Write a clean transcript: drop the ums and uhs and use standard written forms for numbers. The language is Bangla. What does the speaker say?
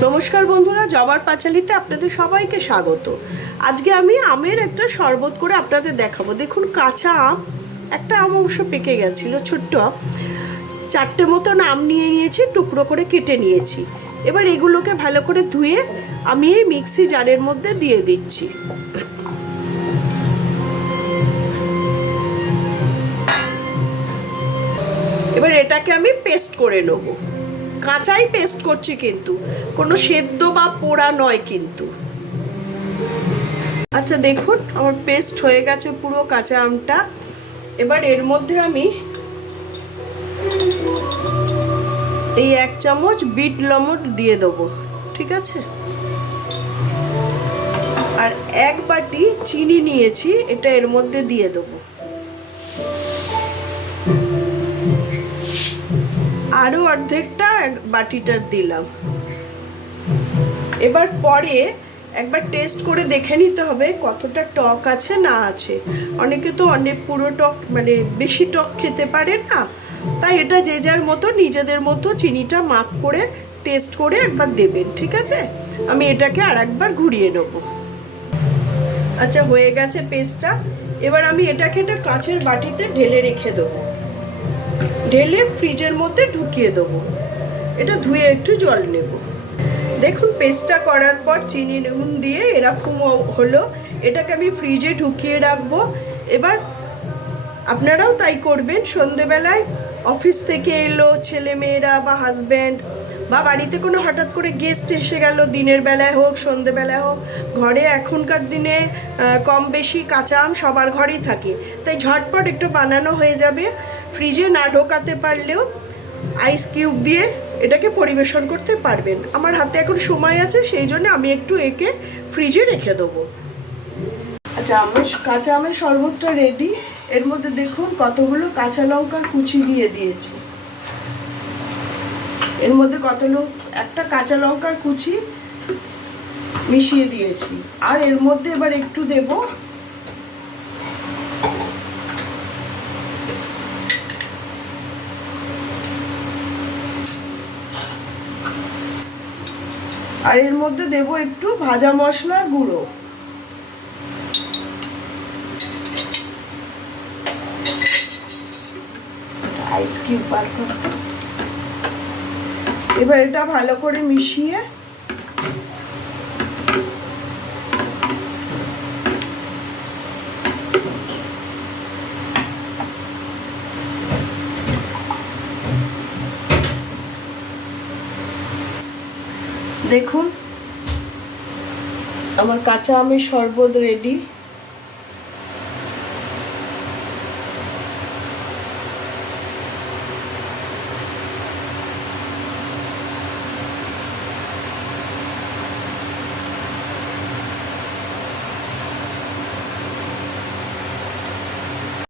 নমস্কার বন্ধুরা, জবার পাঁচালিতে আপনাদের সবাইকে স্বাগত। আজকে আমি আমের একটা শরবত করে আপনাদের দেখাবো। দেখুন, কাঁচা আম, একটা আম অবশ্য পেকে গেছিলো, ছোট্ট আম। 4টে মতন আম নিয়ে নিয়েছি, টুকরো করে কেটে নিয়েছি। এবার এগুলোকে ভালো করে ধুয়ে আমি এই মিক্সি জারের মধ্যে দিয়ে দিচ্ছি। এবার এটাকে আমি পেস্ট করে নেবো। কাঁচাই পেস্ট করছি, কিন্তু কোনো সেদ্ধ বা পোড়া নয় কিন্তু। আচ্ছা দেখুন, আমার পেস্ট হয়ে গেছে পুরো কাঁচা আমটা। এবার এর মধ্যে আমি এই 1 চামচ বিট লবণ দিয়ে দেবো, ঠিক আছে? আর 1 বাটি চিনি নিয়েছি, এটা এর মধ্যে দিয়ে দেবো। আরও অর্ধেকটা বাটিটা দিলাম। এবার পরে একবার টেস্ট করে দেখে নিতে হবে কতটা টক আছে না আছে। অনেকে তো অনেক পুরো টক, মানে বেশি টক খেতে পারে না, তাই এটা যে যার মতো নিজেদের মতো চিনিটা মাপ করে টেস্ট করে একবার দেবেন, ঠিক আছে? আমি এটাকে আর একবার ঘুরিয়ে নেবো। আচ্ছা, হয়ে গেছে পেস্টটা। এবার আমি এটাকে একটা কাঁচের বাটিতে ঢেলে রেখে দেবো, ঢেলে ফ্রিজের মধ্যে ঢুকিয়ে দেবো। এটা ধুয়ে একটু জল নেব। দেখুন, পেস্টটা করার পর চিনি নুন দিয়ে এরকম হলো। এটাকে আমি ফ্রিজে ঢুকিয়ে রাখবো। এবার আপনারাও তাই করবেন। সন্ধেবেলায় অফিস থেকে এলো ছেলে মেয়েরা বা হাজব্যান্ড, বা বাড়িতে কোনো হঠাৎ করে গেস্ট এসে গেল, দিনের বেলায় হোক সন্ধেবেলায় হোক, ঘরে এখনকার দিনে কম বেশি কাঁচা আম সবার ঘরেই থাকে, তাই ঝটপট একটু বানানো হয়ে যাবে। ফ্রিজে না ঢোকাতে পারলেও আইস কিউব দিয়ে এটাকে পরিবেশন করতে পারবেন। আমার হাতে এখন সময় আছে, সেই জন্য আমি একটু একে ফ্রিজে রেখে দেবো। আচ্ছা, কাঁচা আমের শরবতটা রেডি। এর মধ্যে দেখুন কতগুলো কাঁচা লঙ্কার কুচি দিয়ে দিয়েছি। এর মধ্যে একটা কাঁচা লঙ্কার কুচি মিশিয়ে দিয়েছি। আর এর মধ্যে এবার একটু দেব একটু ভাজা মশলার গুঁড়ো। আইস কিউব বার করতে। এবার এটা ভালো করে মিশিয়ে দেখুন, আমার কাঁচা আমের শরবত রেডি।